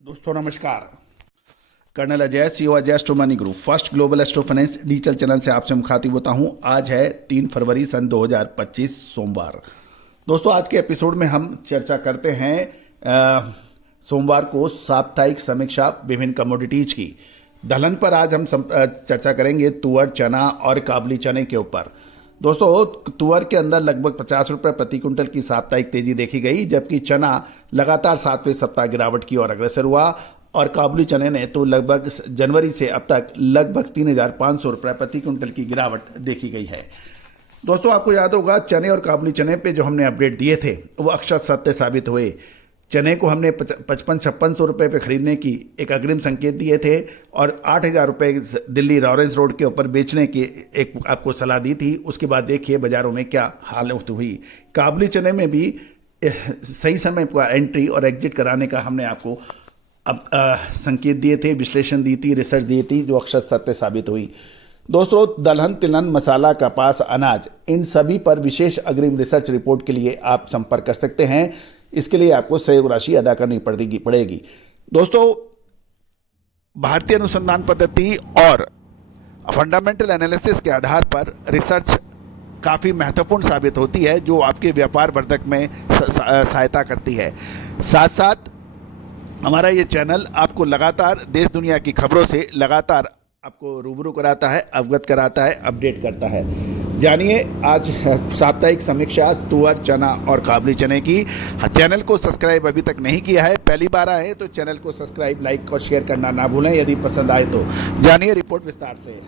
दोस्तों नमस्कार। Colonel Ajay, CEO Ajay astro money group, first global astro finance digital channel से आपसे मुखातिब होता हूं। आज है 3 फरवरी सन 2025 सोमवार। दोस्तों आज के एपिसोड में हम चर्चा करते हैं सोमवार को साप्ताहिक समीक्षा विभिन्न कमोडिटीज की। दलहन पर आज हम चर्चा करेंगे तुअर, चना और काबुली चने के ऊपर। दोस्तों तुअर के अंदर लगभग 50 रुपये प्रति क्विंटल की साप्ताहिक तेजी देखी गई, जबकि चना लगातार 7वें सप्ताह गिरावट की ओर अग्रसर हुआ और काबुली चने ने तो लगभग जनवरी से अब तक लगभग 3,500 रुपये प्रति क्विंटल की गिरावट देखी गई है। दोस्तों आपको याद होगा चने और काबुली चने पे जो हमने अपडेट दिए थे वो अक्षर सत्य साबित हुए। चने को हमने 55-5600 रुपये पे खरीदने की एक अग्रिम संकेत दिए थे और 8,000 रुपये दिल्ली लॉरेंस रोड के ऊपर बेचने की एक आपको सलाह दी थी। उसके बाद देखिए बाज़ारों में क्या हालत हुई। काबुली चने में भी सही समय पर एंट्री और एग्जिट कराने का हमने आपको संकेत दिए थे, विश्लेषण दी थी, रिसर्च दी थी, जो अक्षर सत्य साबित हुई। दोस्तों दलहन, तिलहन, मसाला, कपास, अनाज, इन सभी पर विशेष अग्रिम रिसर्च रिपोर्ट के लिए आप संपर्क कर सकते हैं। इसके लिए आपको सहयोग राशि अदा करनी पड़ेगी। दोस्तों भारतीय अनुसंधान पद्धति और फंडामेंटल एनालिसिस के आधार पर रिसर्च काफ़ी महत्वपूर्ण साबित होती है, जो आपके व्यापार वर्धक में सहायता करती है। साथ साथ हमारा ये चैनल आपको लगातार देश दुनिया की खबरों से लगातार आपको रूबरू कराता है, अवगत कराता है, अपडेट करता है। जानिए आज साप्ताहिक समीक्षा तुअर, चना और काबुली चने की। चैनल को सब्सक्राइब अभी तक नहीं किया है, पहली बार आए तो चैनल को सब्सक्राइब, लाइक और शेयर करना ना भूलें यदि पसंद आए तो। जानिए रिपोर्ट विस्तार से।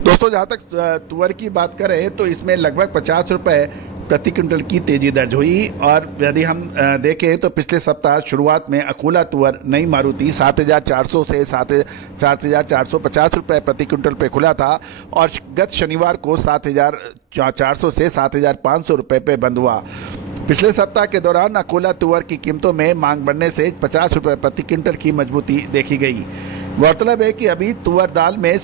दोस्तों जहाँ तक तुअर की बात करें तो इसमें लगभग 50 रुपये प्रति क्विंटल की तेजी दर्ज हुई और यदि हम देखें तो पिछले सप्ताह शुरुआत में अकोला तुअर नई मारुति 7,400 से 7,450 रुपये प्रति क्विंटल पे खुला था और गत शनिवार को 7,400 से 7,500 रुपये पे बंद हुआ। पिछले सप्ताह के दौरान अकोला तुअर की कीमतों में मांग बढ़ने से 50 रुपये प्रति क्विंटल की मजबूती देखी गई। गौरतलब है कि अभी तुअर दाल में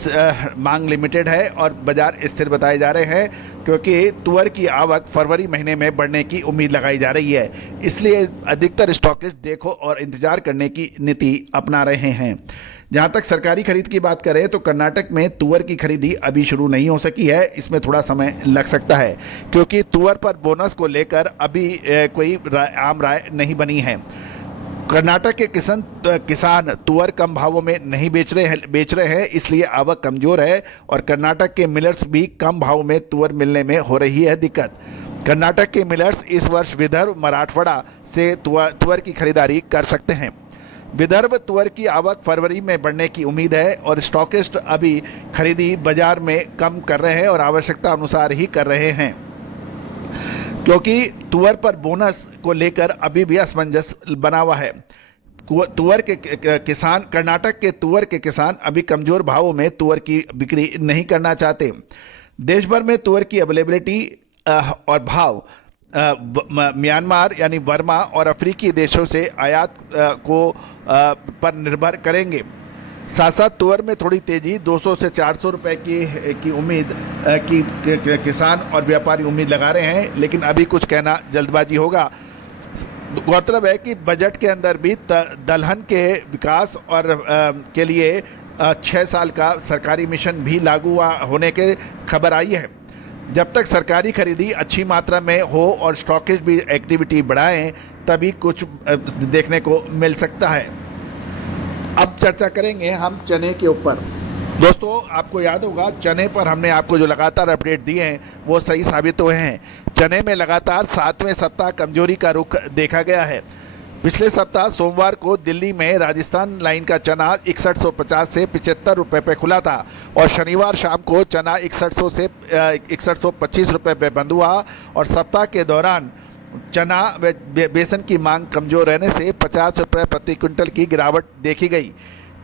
मांग लिमिटेड है और बाजार स्थिर बताए जा रहे हैं, क्योंकि तुअर की आवक फरवरी महीने में बढ़ने की उम्मीद लगाई जा रही है। इसलिए अधिकतर स्टॉकिस्ट देखो और इंतजार करने की नीति अपना रहे हैं। जहां तक सरकारी खरीद की बात करें तो कर्नाटक में तुअर की खरीदी अभी शुरू नहीं हो सकी है। इसमें थोड़ा समय लग सकता है, क्योंकि तुअर पर बोनस को लेकर अभी कोई आम राय नहीं बनी है। कर्नाटक के किसान तुअर कम भावों में नहीं बेच रहे हैं, इसलिए आवक कमज़ोर है और कर्नाटक के मिलर्स भी कम भाव में तुअर मिलने में हो रही है दिक्कत। कर्नाटक के मिलर्स इस वर्ष विदर्भ, मराठवाड़ा से तुअर की खरीदारी कर सकते हैं। विदर्भ तुअर की आवक फरवरी में बढ़ने की उम्मीद है और स्टॉकिस्ट अभी खरीदी बाजार में कम कर रहे हैं और आवश्यकता अनुसार ही कर रहे हैं, क्योंकि तुअर पर बोनस को लेकर अभी भी असमंजस बना हुआ है। तुअर के किसान, कर्नाटक के तुअर के किसान अभी कमज़ोर भावों में तुअर की बिक्री नहीं करना चाहते। देश भर में तुअर की अवेलेबिलिटी और भाव म्यांमार यानी वर्मा और अफ्रीकी देशों से आयात पर निर्भर करेंगे। साथ साथ तुअर में थोड़ी तेजी 200 से 400 रुपये की उम्मीद की किसान और व्यापारी उम्मीद लगा रहे हैं, लेकिन अभी कुछ कहना जल्दबाजी होगा। गौरतलब है कि बजट के अंदर भी दलहन के विकास और के लिए 6 साल का सरकारी मिशन भी लागू होने के खबर आई है। जब तक सरकारी खरीदी अच्छी मात्रा में हो और स्टॉकेज भी एक्टिविटी बढ़ाएं, तभी कुछ देखने को मिल सकता है। अब चर्चा करेंगे हम चने के ऊपर। दोस्तों आपको याद होगा चने पर हमने आपको जो लगातार अपडेट दिए हैं वो सही साबित हुए हैं। चने में लगातार 7वें सप्ताह कमजोरी का रुख देखा गया है। पिछले सप्ताह सोमवार को दिल्ली में राजस्थान लाइन का चना 6150 से 75 रुपये पे खुला था और शनिवार शाम को चना 6100 से 6125 रुपये पे बंद हुआ और सप्ताह के दौरान चना व बेसन की मांग कमज़ोर रहने से 50 रुपये प्रति क्विंटल की गिरावट देखी गई।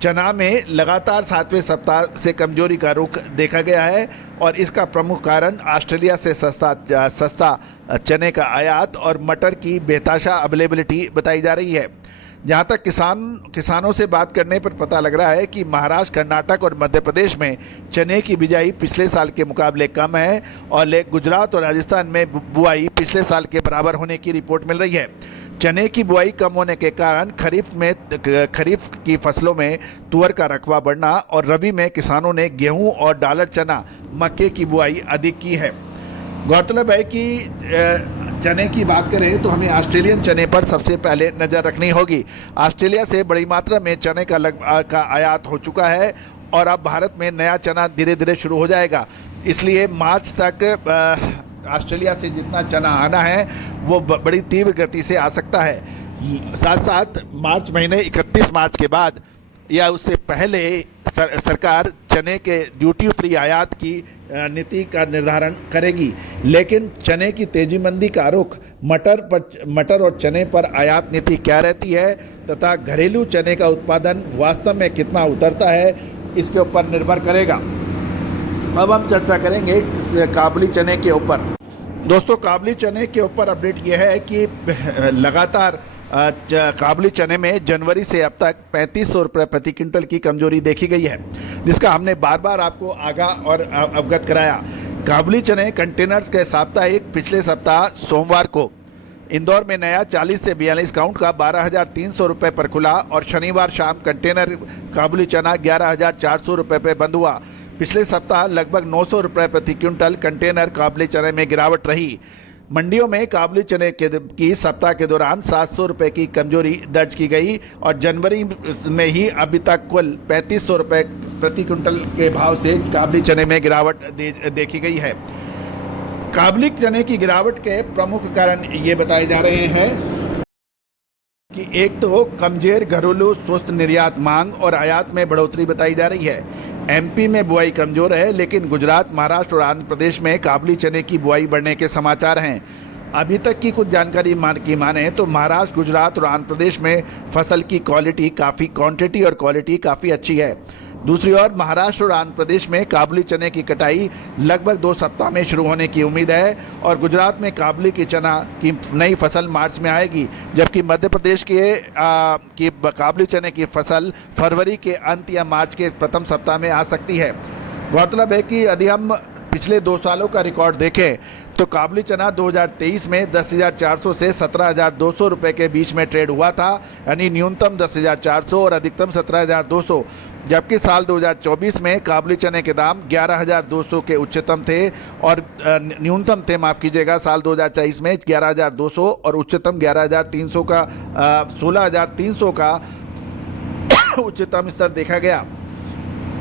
चना में लगातार 7वें सप्ताह से कमजोरी का रुख देखा गया है और इसका प्रमुख कारण ऑस्ट्रेलिया से सस्ता चने का आयात और मटर की बेताशा अवेलेबिलिटी बताई जा रही है। जहां तक किसानों से बात करने पर पता लग रहा है कि महाराष्ट्र, कर्नाटक और मध्य प्रदेश में चने की बिजाई पिछले साल के मुकाबले कम है और गुजरात और राजस्थान में बुआई पिछले साल के बराबर होने की रिपोर्ट मिल रही है। चने की बुआई कम होने के कारण खरीफ की फसलों में तुअर का रकबा बढ़ना और रबी में किसानों ने गेहूं और डालर चना, मक्के की बुआई अधिक की है। गौरतलब है कि चने की बात करें तो हमें ऑस्ट्रेलियन चने पर सबसे पहले नज़र रखनी होगी। ऑस्ट्रेलिया से बड़ी मात्रा में चने का आयात हो चुका है और अब भारत में नया चना धीरे धीरे शुरू हो जाएगा। इसलिए मार्च तक ऑस्ट्रेलिया से जितना चना आना है वो बड़ी तीव्र गति से आ सकता है। साथ साथ मार्च महीने 31 मार्च के बाद या उससे पहले सरकार चने के ड्यूटी फ्री आयात की नीति का निर्धारण करेगी। लेकिन चने की तेजी मंदी का रुख मटर और चने पर आयात नीति क्या रहती है तथा घरेलू चने का उत्पादन वास्तव में कितना उतरता है, इसके ऊपर निर्भर करेगा। अब हम चर्चा करेंगे काबुली चने के ऊपर। दोस्तों, काबुली चने के ऊपर अपडेट यह है कि लगातार काबुली चने में जनवरी से अब तक 3500 रुपये प्रति क्विंटल की कमजोरी देखी गई है, जिसका हमने बार बार आपको आगाह और अवगत कराया। काबुली चने कंटेनर्स के साप्ताहिक पिछले सप्ताह सोमवार को इंदौर में नया 40 से 42 काउंट का 12,300 रुपये पर खुला और शनिवार शाम कंटेनर काबुली चना 11,400 रुपये पर बंद हुआ। पिछले सप्ताह लगभग 900 रुपये प्रति क्विंटल कंटेनर काबुली चने में गिरावट रही। मंडियों में काबुली चने की सप्ताह के दौरान 700 रुपये की कमजोरी दर्ज की गई और जनवरी में ही अभी तक कुल 3500 रुपये प्रति क्विंटल के भाव से काबुली चने में गिरावट देखी गई है। काबुली चने की गिरावट के प्रमुख कारण ये बताए जा रहे हैं कि एक तो कमजोर घरेलू सुस्त निर्यात मांग और आयात में बढ़ोतरी बताई जा रही है। एमपी में बुआई कमजोर है, लेकिन गुजरात, महाराष्ट्र और आंध्र प्रदेश में काबुली चने की बुआई बढ़ने के समाचार हैं। अभी तक की कुछ जानकारी की माने तो महाराष्ट्र, गुजरात और आंध्र प्रदेश में फसल की क्वांटिटी और क्वालिटी काफ़ी अच्छी है। दूसरी ओर महाराष्ट्र और आंध्र प्रदेश में काबुली चने की कटाई लगभग 2 सप्ताह में शुरू होने की उम्मीद है और गुजरात में काबुली की चना की नई फसल मार्च में आएगी, जबकि मध्य प्रदेश की काबुली चने की फसल फरवरी के अंत या मार्च के प्रथम सप्ताह में आ सकती है। गौरतलब है कि यदि हम पिछले 2 सालों का रिकॉर्ड देखें तो काबुली चना 2023 में 10,400 से 17,200 रुपये के बीच में ट्रेड हुआ था, यानी न्यूनतम 10,400 और अधिकतम 17,200, जबकि साल 2024 में काबुली चने के दाम 11,200 के उच्चतम थे और न्यूनतम थे, माफ़ कीजिएगा, साल 2023 में 11,200 और उच्चतम 11,300 का 16,300 का उच्चतम स्तर देखा गया।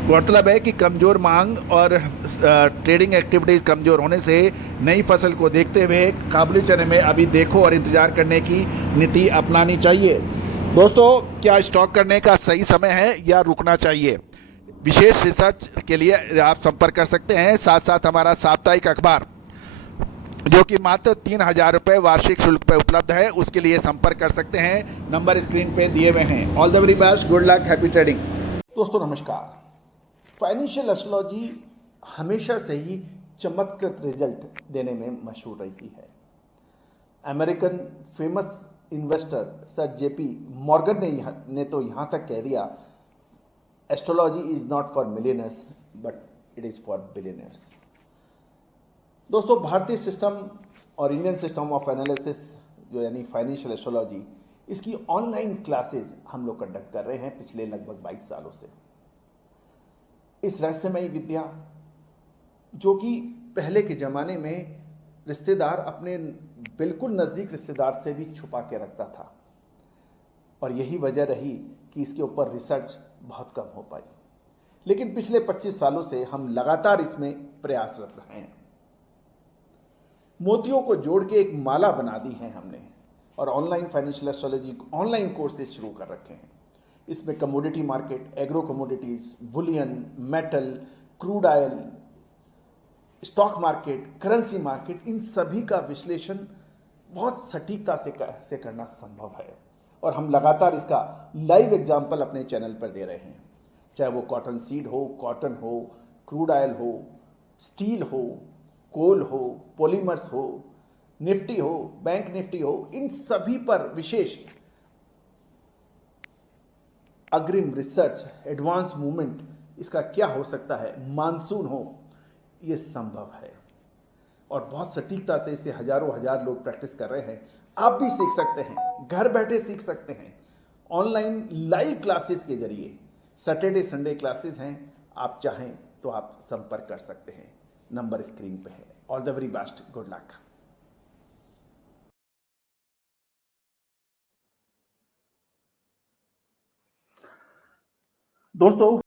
गौरतलब है कि कमज़ोर मांग और ट्रेडिंग एक्टिविटीज़ कमज़ोर होने से नई फसल को देखते हुए काबुली चने में अभी देखो और इंतज़ार करने की नीति अपनानी चाहिए। दोस्तों, क्या स्टॉक करने का सही समय है या रुकना चाहिए? विशेष रिसर्च के लिए आप संपर्क कर सकते हैं। साथ साथ हमारा साप्ताहिक अखबार जो कि मात्र 3,000 रुपये वार्षिक शुल्क पर उपलब्ध है, उसके लिए संपर्क कर सकते हैं। नंबर स्क्रीन पे दिए हुए हैं। All the very best, good luck, happy trading. दोस्तों नमस्कार। फाइनेंशियल एस्ट्रोलॉजी हमेशा से ही चमत्कृत रिजल्ट देने में मशहूर रही है। American famous investor sir JP Morgan ने तो यहाँ तक कह दिया, astrology is not for millionaires but it is for billionaires. दोस्तों, भारतीय सिस्टम और इंडियन सिस्टम ऑफ एनालिसिस जो यानी फाइनेंशियल एस्ट्रोलॉजी, इसकी ऑनलाइन क्लासेज हम लोग कंडक्ट कर रहे हैं पिछले लगभग 22 सालों से। इस रहस्यमयी विद्या जो कि पहले के ज़माने में रिश्तेदार अपने बिल्कुल नज़दीक रिश्तेदार से भी छुपा के रखता था और यही वजह रही कि इसके ऊपर रिसर्च बहुत कम हो पाई। लेकिन पिछले 25 सालों से हम लगातार इसमें प्रयासरत रहे हैं। मोतियों को जोड़ के एक माला बना दी है हमने और online financial astrology online courses शुरू कर रखे हैं। इसमें commodity market, agro commodities, bullion, metal, crude oil, stock market, currency market, इन सभी का विश्लेषण बहुत सटीकता से करना संभव है और हम लगातार इसका लाइव एग्जाम्पल अपने चैनल पर दे रहे हैं। चाहे वो कॉटन सीड हो, कॉटन हो, क्रूड ऑयल हो, स्टील हो, कोल हो, पॉलीमर्स हो, निफ्टी हो, बैंक निफ्टी हो, इन सभी पर विशेष अग्रिम रिसर्च, एडवांस मूवमेंट, इसका क्या हो सकता है, मानसून हो, ये संभव है। और बहुत सटीकता से इसे हजारों हजार लोग प्रैक्टिस कर रहे हैं। आप भी सीख सकते हैं, घर बैठे सीख सकते हैं, ऑनलाइन लाइव क्लासेस के जरिए। सैटरडे संडे क्लासेस हैं, आप चाहें तो आप संपर्क कर सकते हैं, नंबर स्क्रीन पे है। All the very best, good luck. दोस्तों